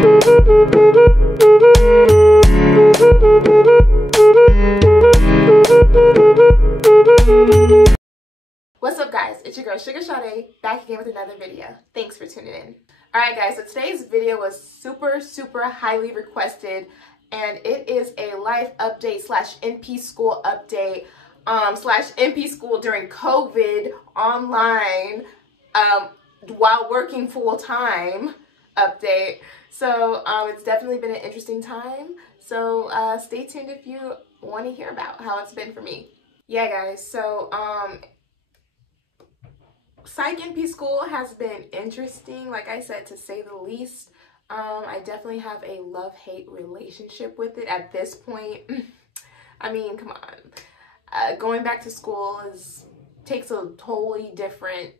What's up guys, it's your girl Sugar Sade back again with another video. Thanks for tuning in. Alright guys, so today's video was super highly requested, and it is a life update slash NP school update slash NP school during COVID online while working full-time update. So it's definitely been an interesting time, so stay tuned if you want to hear about how it's been for me. Yeah guys, so psych NP school has been interesting, like I said, to say the least. I definitely have a love-hate relationship with it at this point. I mean, come on. Going back to school takes a totally different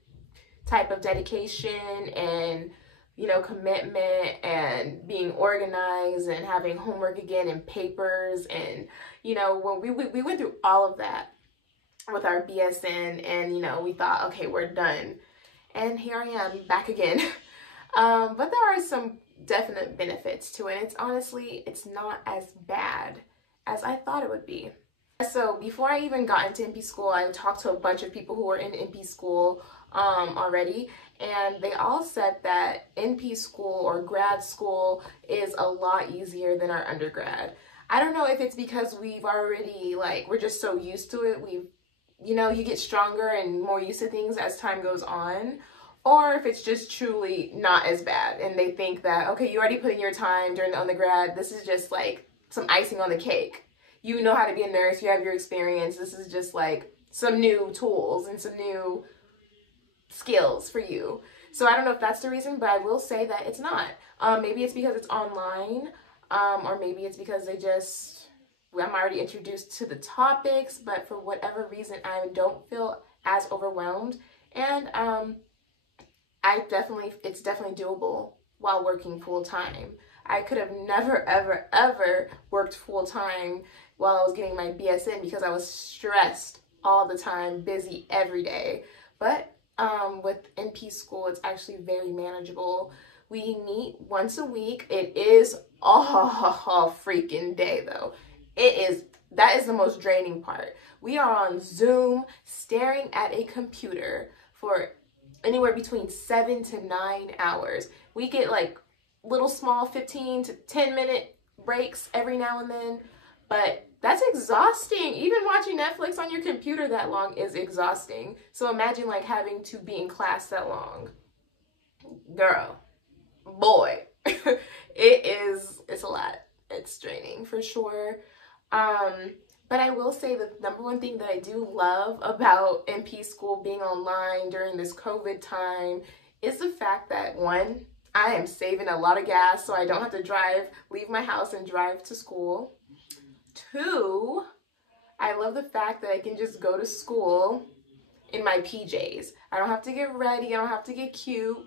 type of dedication and, you know, commitment and being organized and having homework again and papers. And, you know, when we went through all of that with our BSN, and you know, we thought, okay, we're done, and here I am back again. But there are some definite benefits to it. It's honestly, it's not as bad as I thought it would be. So before I even got into NP school, I talked to a bunch of people who were in NP school already, and they all said that NP school or grad school is a lot easier than our undergrad. I don't know if it's because we've already, like, we're just so used to it. You know, you get stronger and more used to things as time goes on, or if it's just truly not as bad and they think that, okay, you already put in your time during the undergrad, this is just like some icing on the cake. You know how to be a nurse, you have your experience, this is just like some new tools and some new skills for you. So I don't know if that's the reason, but I will say that it's not. Maybe it's because it's online, or maybe it's because I'm already introduced to the topics, but for whatever reason, I don't feel as overwhelmed. And it's definitely doable while working full time. I could have never, ever worked full time while I was getting my BSN because I was stressed all the time, busy every day. But with NP school, it's actually very manageable. We meet once a week. It is all freaking day though. That is the most draining part. We are on Zoom staring at a computer for anywhere between 7 to 9 hours. We get like little small 15 to 10-minute breaks every now and then, but that's exhausting. Even watching Netflix on your computer that long is exhausting. So imagine like having to be in class that long. Girl, boy, it's a lot. It's draining for sure. But I will say the number one thing that I do love about NP school being online during this COVID time is the fact that, one, I am saving a lot of gas so I don't have to leave my house and drive to school. Two, I love the fact that I can just go to school in my PJs. I don't have to get ready, I don't have to get cute.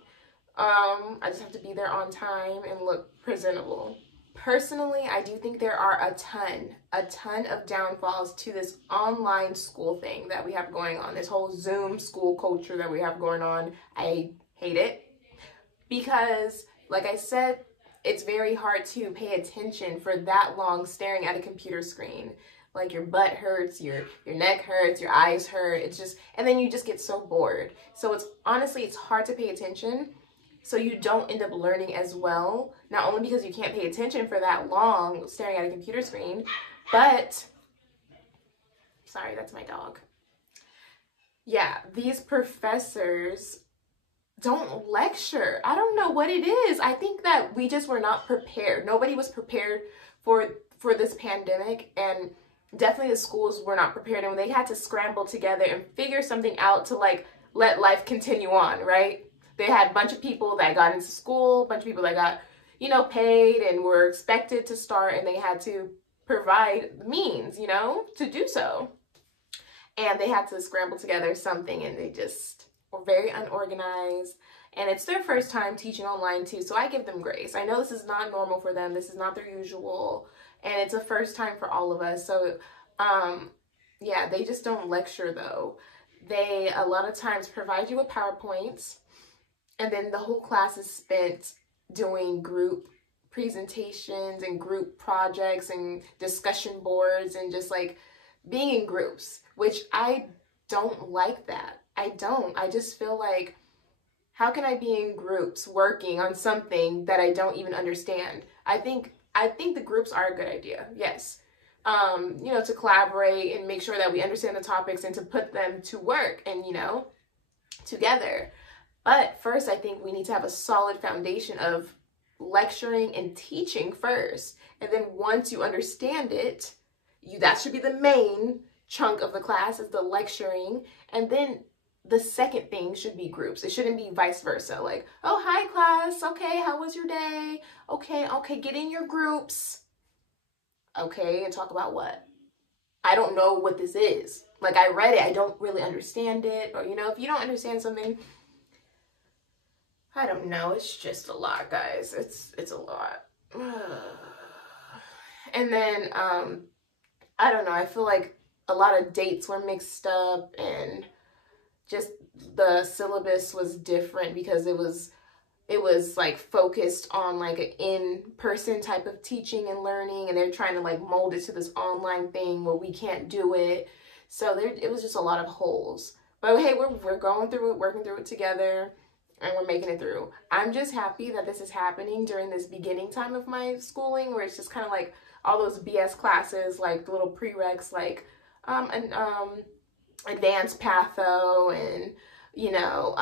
I just have to be there on time and look presentable. Personally, I do think there are a ton of downfalls to this online school thing that we have going on, this whole Zoom school culture that we have going on. I hate it because, like I said, it's very hard to pay attention for that long staring at a computer screen. Like your butt hurts, your neck hurts, your eyes hurt. And then you just get so bored. So it's hard to pay attention. So you don't end up learning as well, not only because you can't pay attention for that long staring at a computer screen, but, sorry, that's my dog. Yeah, these professors don't lecture. I don't know what it is. I think that we just were not prepared. Nobody was prepared for this pandemic, and definitely the schools were not prepared, and they had to scramble together and figure something out to like let life continue on, right? They had a bunch of people that got into school, a bunch of people that got, you know, paid and were expected to start, and they had to provide the means, you know, to do so. And they had to scramble together something, and they just were very unorganized. And it's their first time teaching online too, so I give them grace. I know this is not normal for them. This is not their usual, and it's a first time for all of us. So, yeah, they just don't lecture though. They a lot of times provide you with PowerPoints, and then the whole class is spent doing group presentations and group projects and discussion boards and just like being in groups, which I don't like that. I don't. I just feel like, how can I be in groups working on something that I don't even understand? I think the groups are a good idea. Yes. You know, to collaborate and make sure that we understand the topics and to put them to work and, you know, together. But first, I think we need to have a solid foundation of lecturing and teaching first. And then once you understand it, that should be the main chunk of the class, is the lecturing. And then the second thing should be groups. It shouldn't be vice versa. Like, oh, hi class. Okay, how was your day? Okay, get in your groups. Okay, and talk about what? I don't know what this is. Like, I read it, I don't really understand it. Or, you know, if you don't understand something, I don't know. It's just a lot, guys. It's a lot. And then, I don't know. I feel like a lot of dates were mixed up and just the syllabus was different because it was like focused on like an in-person type of teaching and learning, and they're trying to like mold it to this online thing where we can't do it. So it was just a lot of holes. But hey, we're going through it, working through it together, and we're making it through. I'm just happy that this is happening during this beginning time of my schooling, where it's just kind of like all those BS classes, like the little prereqs, like advanced patho and, you know,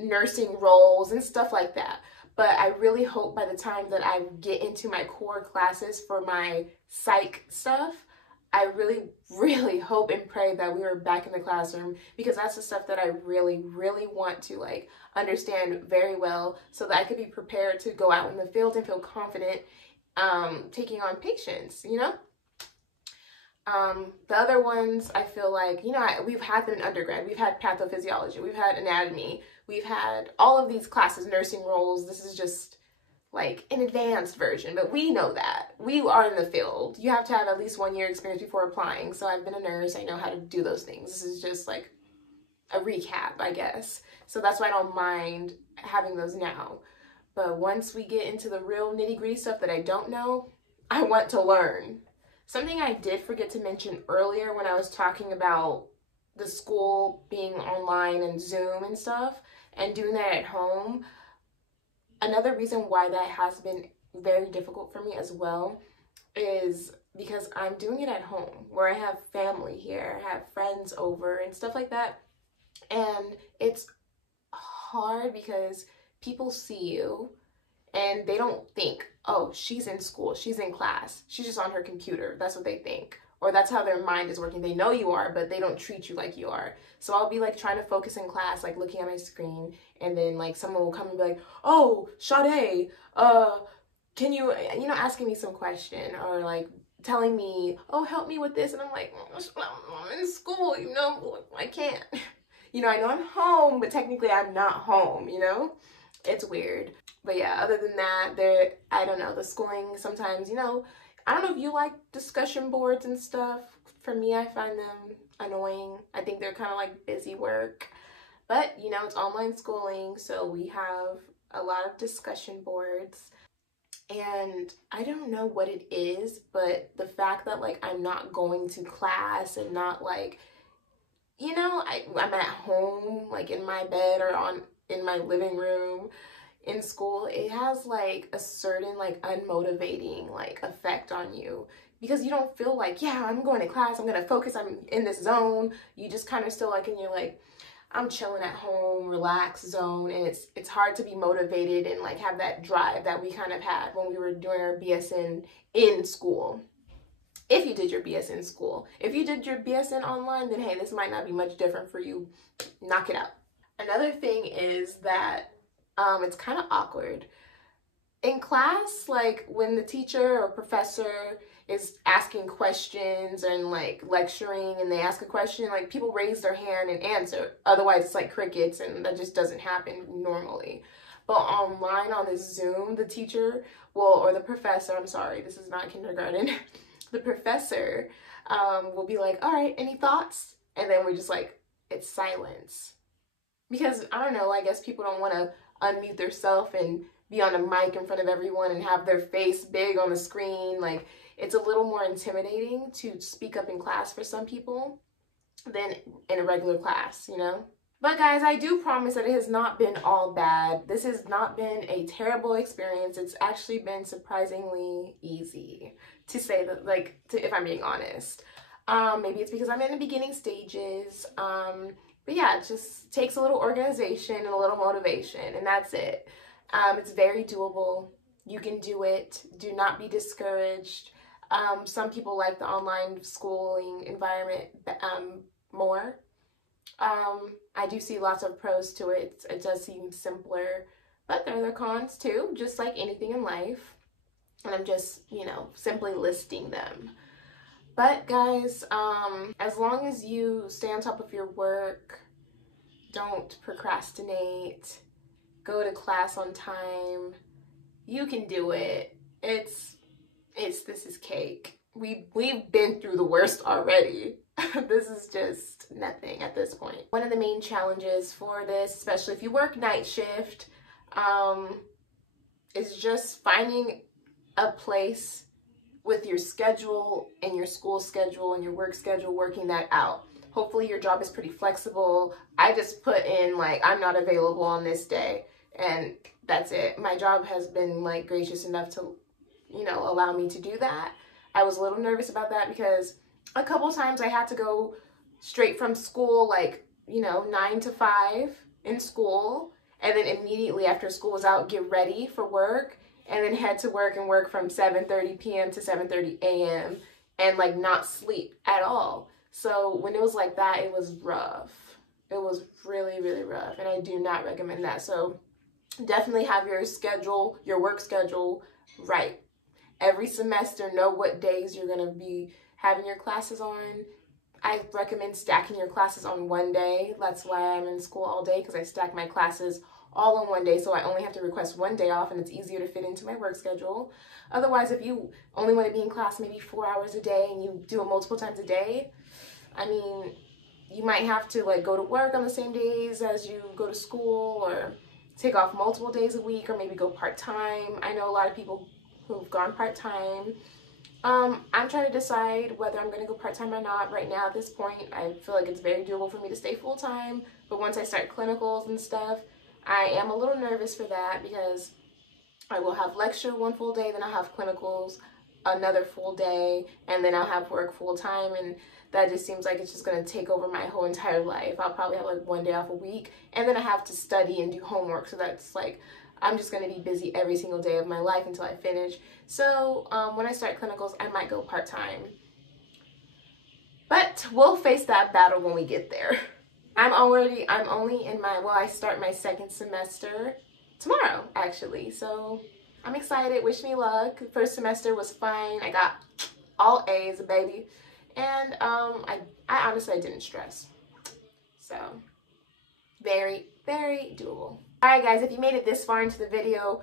nursing roles and stuff like that. But I really hope by the time that I get into my core classes for my psych stuff, I really, really hope and pray that we are back in the classroom, because that's the stuff that I really, really want to like understand very well so that I could be prepared to go out in the field and feel confident taking on patients, you know? The other ones, I feel like, you know, we've had them in undergrad. We've had pathophysiology, we've had anatomy, we've had all of these classes, nursing roles. This is just like an advanced version, but we know that. We are in the field. You have to have at least 1 year experience before applying. So I've been a nurse. I know how to do those things. This is just like a recap, I guess. So that's why I don't mind having those now. But once we get into the real nitty-gritty stuff that I don't know, I want to learn. Something I did forget to mention earlier when I was talking about the school being online and Zoom and stuff and doing that at home, another reason why that has been very difficult for me as well is because I'm doing it at home where I have family here, I have friends over and stuff like that. And it's hard because people see you and they don't think, oh, she's in school, she's in class, she's just on her computer. That's what they think. Or that's how their mind is working. They know you are, but they don't treat you like you are. So I'll be like trying to focus in class, like looking at my screen, and then like someone will come and be like, oh, Sade, can you know, asking me some question, or like telling me, oh, help me with this. And I'm like, I'm in school, you know, I can't. You know, I know I'm home, but technically I'm not home, you know? It's weird. But yeah, other than that, I don't know, the schooling sometimes, you know, I don't know if you like discussion boards and stuff. For me, I find them annoying. I think they're kind of like busy work. But, you know, it's online schooling, so we have a lot of discussion boards. And I don't know what it is, but the fact that like I'm not going to class and not like, you know, I'm at home, like in my bed or in my living room in school, it has like a certain like unmotivating like effect on you, because you don't feel like, yeah, I'm going to class, I'm going to focus, I'm in this zone. You just kind of still like in your like, I'm chilling at home, relax zone. And it's hard to be motivated and like have that drive that we kind of had when we were doing our BSN in school. If you did your BSN in school. If you did your BSN online, then hey, this might not be much different for you. Knock it out. Another thing is that it's kind of awkward. In class, like when the teacher or professor is asking questions and like lecturing and they ask a question, like people raise their hand and answer. Otherwise, it's like crickets, and that just doesn't happen normally. But online on this Zoom, the teacher will, or the professor, I'm sorry, this is not kindergarten. The professor will be like, all right, any thoughts? And then we just like, it's silence. Because, I don't know, I guess people don't want to unmute themselves and be on a mic in front of everyone and have their face big on the screen. Like, it's a little more intimidating to speak up in class for some people than in a regular class, you know? But guys, I do promise that it has not been all bad. This has not been a terrible experience. It's actually been surprisingly easy, to say that, like, if I'm being honest. Maybe it's because I'm in the beginning stages. But yeah, it just takes a little organization and a little motivation, and that's it. It's very doable. You can do it. Do not be discouraged. Some people like the online schooling environment more. I do see lots of pros to it. It does seem simpler, but there are cons too, just like anything in life. And I'm just, you know, simply listing them. But guys, as long as you stay on top of your work, don't procrastinate, go to class on time, you can do it. This is cake. We've been through the worst already. This is just nothing at this point. One of the main challenges for this, especially if you work night shift, is just finding a place with your schedule and your school schedule and your work schedule, working that out. Hopefully your job is pretty flexible. I just put in, like, I'm not available on this day, and that's it. My job has been, like, gracious enough to, you know, allow me to do that. I was a little nervous about that because a couple times I had to go straight from school, like, you know, 9 to 5 in school, and then immediately after school was out, get ready for work, and then head to work and work from 7:30 p.m. to 7:30 a.m. and, like, not sleep at all. So when it was like that, it was rough. It was really, really rough, and I do not recommend that. So definitely have your schedule, your work schedule right. Every semester, know what days you're going to be having your classes on. I recommend stacking your classes on one day. That's why I'm in school all day, because I stack my classes all on one day, so I only have to request one day off, and it's easier to fit into my work schedule. Otherwise, if you only want to be in class maybe 4 hours a day and you do it multiple times a day, I mean, you might have to, like, go to work on the same days as you go to school, or take off multiple days a week, or maybe go part-time. I know a lot of people who've gone part-time. I'm trying to decide whether I'm going to go part-time or not. Right now, at this point, I feel like it's very doable for me to stay full-time, but once I start clinicals and stuff, I am a little nervous for that, because I will have lecture one full day, then I'll have clinicals another full day, and then I'll have work full-time, and that just seems like it's just going to take over my whole entire life. I'll probably have, like, one day off a week, and then I have to study and do homework, so that's, like, I'm just going to be busy every single day of my life until I finish. So when I start clinicals, I might go part-time. But we'll face that battle when we get there. I'm only in my, well, I start my second semester tomorrow, actually. So I'm excited. Wish me luck. First semester was fine. I got all A's, baby. And I honestly, I didn't stress. So very, very doable. Alright guys, if you made it this far into the video,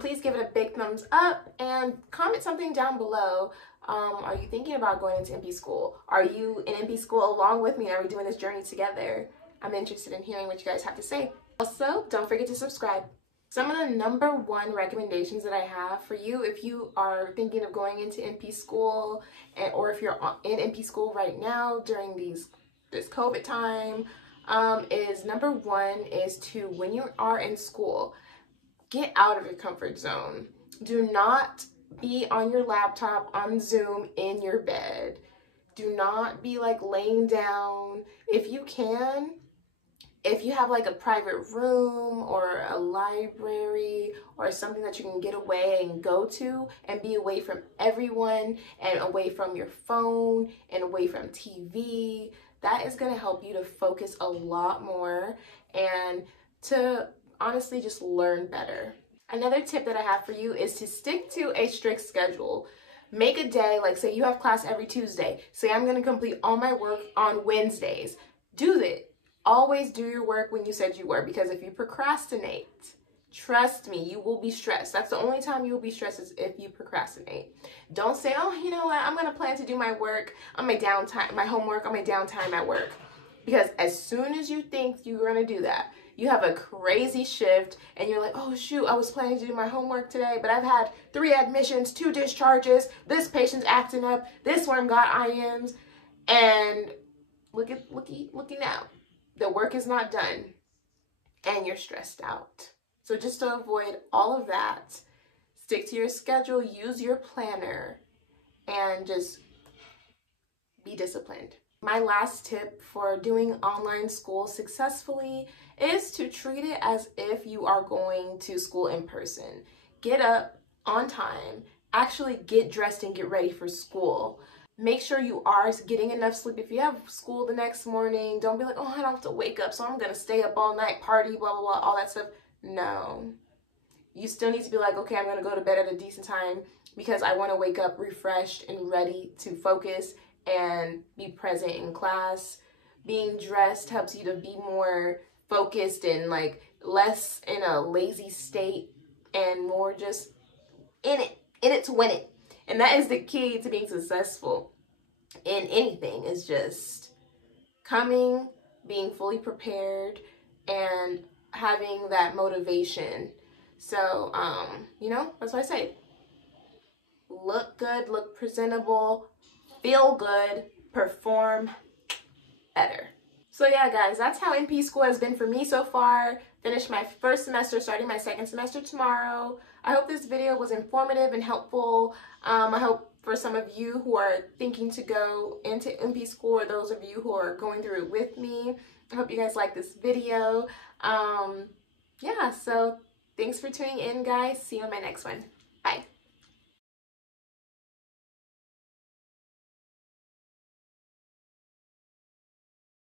please give it a big thumbs up and comment something down below. Are you thinking about going into NP school? Are you in NP school along with me? Are we doing this journey together? I'm interested in hearing what you guys have to say. Also, don't forget to subscribe. Some of the #1 recommendations that I have for you if you are thinking of going into NP school, or if you're in NP school right now during this COVID time, is #1 is to, when you are in school, get out of your comfort zone. Do not be on your laptop on Zoom in your bed. Do not be, like, laying down. If you can, if you have, like, a private room or a library or something that you can get away and go to and be away from everyone and away from your phone and away from TV, that is going to help you to focus a lot more and to honestly just learn better. Another tip that I have for you is to stick to a strict schedule. Make a day, like, say you have class every Tuesday. Say I'm going to complete all my work on Wednesdays. Do that. Always do your work when you said you were, because if you procrastinate, trust me, you will be stressed. That's the only time you will be stressed, is if you procrastinate. Don't say, oh, you know what, I'm going to plan to do my work on my downtime, my homework on my downtime at work. Because as soon as you think you're going to do that, you have a crazy shift and you're like, oh shoot, I was planning to do my homework today, but I've had 3 admissions, 2 discharges, this patient's acting up, this one got IMs, and looky now. The work is not done and you're stressed out. So just to avoid all of that, stick to your schedule, use your planner, and just be disciplined. My last tip for doing online school successfully is to treat it as if you are going to school in person. Get up on time, actually get dressed and get ready for school. Make sure you are getting enough sleep. If you have school the next morning, don't be like, oh, I don't have to wake up, so I'm gonna stay up all night, party, blah, blah, blah, all that stuff. No. You still need to be like, okay, I'm gonna go to bed at a decent time because I wanna wake up refreshed and ready to focus and be present in class. Being dressed helps you to be more focused and like less in a lazy state and more just in it to win it. And that is the key to being successful in anything, is just coming, being fully prepared, and having that motivation. So, you know, that's what I say. Look good, look presentable, feel good, perform better. So yeah, guys, that's how NP school has been for me so far. Finished my first semester, starting my second semester tomorrow. I hope this video was informative and helpful. I hope for some of you who are thinking to go into NP school, or those of you who are going through it with me, I hope you guys like this video. Yeah, so thanks for tuning in, guys. See you on my next one.